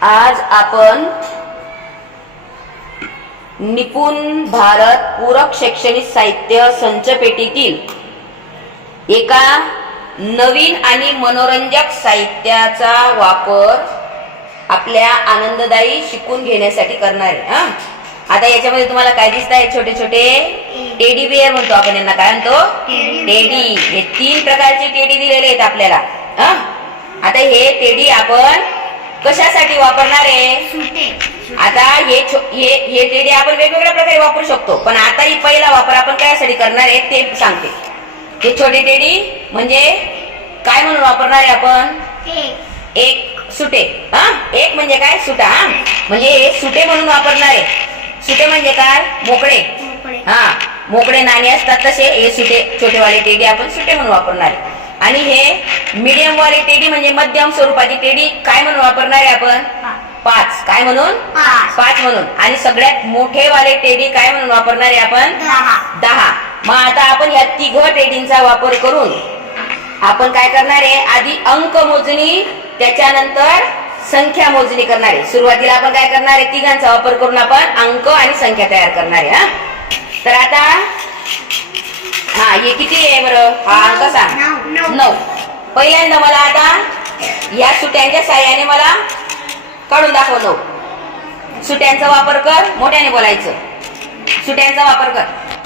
आज आपण निपुण भारत पूरक शैक्षणिक साहित्य संचपेटीतील एका नवीन आणि मनोरंजक साहित्याचा वापर आपल्या आनंददायी शिकून घेण्यासाठी करणार आहे हा? आता याच्यामध्ये तुम्हाला काय दिसत आहे? छोटे छोटे टेडी बिअर म्हणतो आपण यांना. काय म्हणतो? टेडी हे तीन प्रकारचे टेडी दिलेले आहेत आपल्याला आता हे टेडी आपण कशासाठी वापरणार? आहे सुटे. आता हे हे हे टेडी आपण वेगवेगळ्या प्रकारे वापरू शकतो पण आता ही पहिला वापर आपण कशासाठी करणार आहे ते सांगते. हे छोटे टेडी म्हणजे काय म्हणून वापरणार आहे आपण? एक सुटे. हा? एक म्हणजे काय? सुटा हा? म्हणजे हे सुटे म्हणून वापरणार आहे. सुटे म्हणजे काय? मोकळे. मोकळे. हा. मोकळे नाणे असतात तसे हे सुटे छोटेवाले टेडी आपण सुटे म्हणून वापरणार आहे. आणि हे मीडियम वाले टेडी म्हणजे मध्यम स्वरूपाची टेडी काय म्हणून वापरणार आहे आपण? पाच. काय म्हणून? पाच. म्हणून. आणि सगळ्यात मोठे वाले टेडी काय म्हणून वापरणार आहे आपण? दहा. दहा. मग आता आपण या तिघ टेडींचा वापर करून आपण काय करणार आहे? आधी अंक मोजणी त्याच्यानंतर संख्या मोजणी करणार आहे. सुरुवातीला आपण काय करणार आहे? तिघांचा वापर करून आपण अंक आणि संख्या तयार करणार आहे हा. तर आता हा हे किती आहे बरं? हा अंक सांग. नऊ. पहिल्यांदा मला आता या सुट्यांच्या साह्याने मला काढून दाखव नऊ सुट्यांचा वापर कर मोठ्याने बोलायचं. सुट्यांचा वापर कर.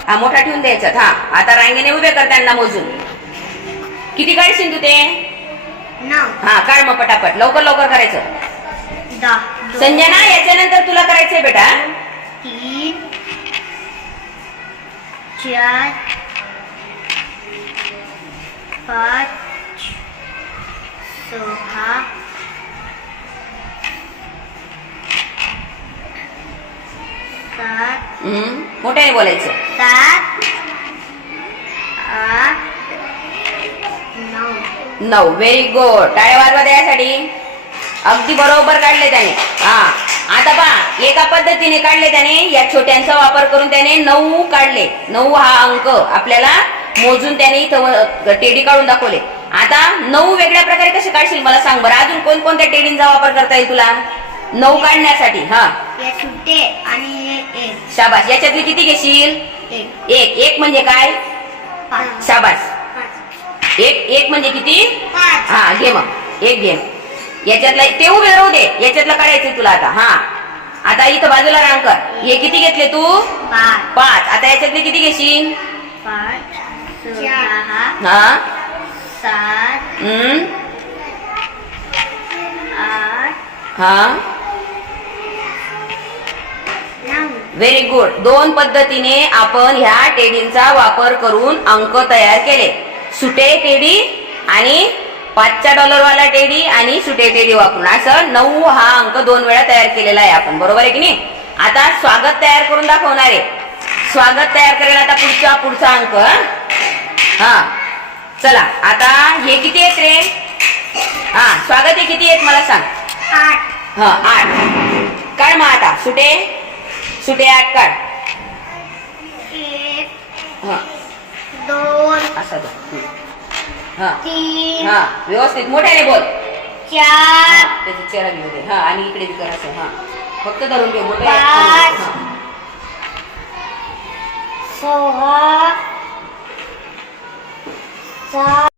हा मोठा ठेवून द्यायचा. हा आता रांगेने उभे कर त्यांना मोजून. किती काढशील तू ते? हा काढ मग पटापट. लवकर लवकर करायचं. संजना याच्यानंतर तुला करायचंय बेटा. तीन. चार. पाच सहा सात मोठ्याने बोलायचं. सात आठ नऊ नऊ. व्हेरी गुड टाळ्या वाजवा द्यासाठी अगदी बरोबर काढले त्याने. हा. आता पहा एका पद्धतीने काढले त्याने. या छोट्यांचा वापर करून त्याने नऊ काढले. नऊ हा अंक आपल्याला मोजून त्याने इथं टेडी काढून दाखवले. आता नऊ वेगळ्या प्रकारे कसे काढशील मला सांग बरं. अजून कोणकोणत्या टेडींचा वापर करता येईल तुला? नऊ काढण्यासाठी हा. आणि शाबास. याच्यातली किती घेशील? एक. एक. म्हणजे काय? शाबास. एक एक म्हणजे किती? हा घे मग. एक घे. याच्यातला ते उभे राहू दे. याच्यातलं काढायचं तुला आता हा. आता इथं बाजूला रांग कर. हे किती घेतले तू? पाच. आता याच्यातले किती घेशील? हा? सात. आठ. हा? व्हेरी गुड दोन पद्धतीने आपण ह्या टेडींचा वापर करून अंक तयार केले. सुटे टेडी आणि पाचच्या डॉलरवाला टेडी आणि सुटे टेडी वापरून. असं नऊ हा अंक दोन वेळा तयार केलेला आहे आपण. बरोबर आहे की नाही? आता स्वागत तयार करून दाखवणार आहे. स्वागत तयार करेल आता पुढचा पुढचा अंक हं? चला आता हे किती आहेत रे? हा स्वागत हे किती आहेत मला सांग? आठ. हा आठ. काढ मग आता. सुटे? सुटे आठ काढ. एक हा. दोन असा. हम्म. हा. तीन हा. व्यवस्थित. मोठ्याने बोल. चार त्याची चेहरा घेऊ दे. हा आणि इकडे बी करायचं हा. फक्त धरून ठेव. मोठे पाच. सहा Chao.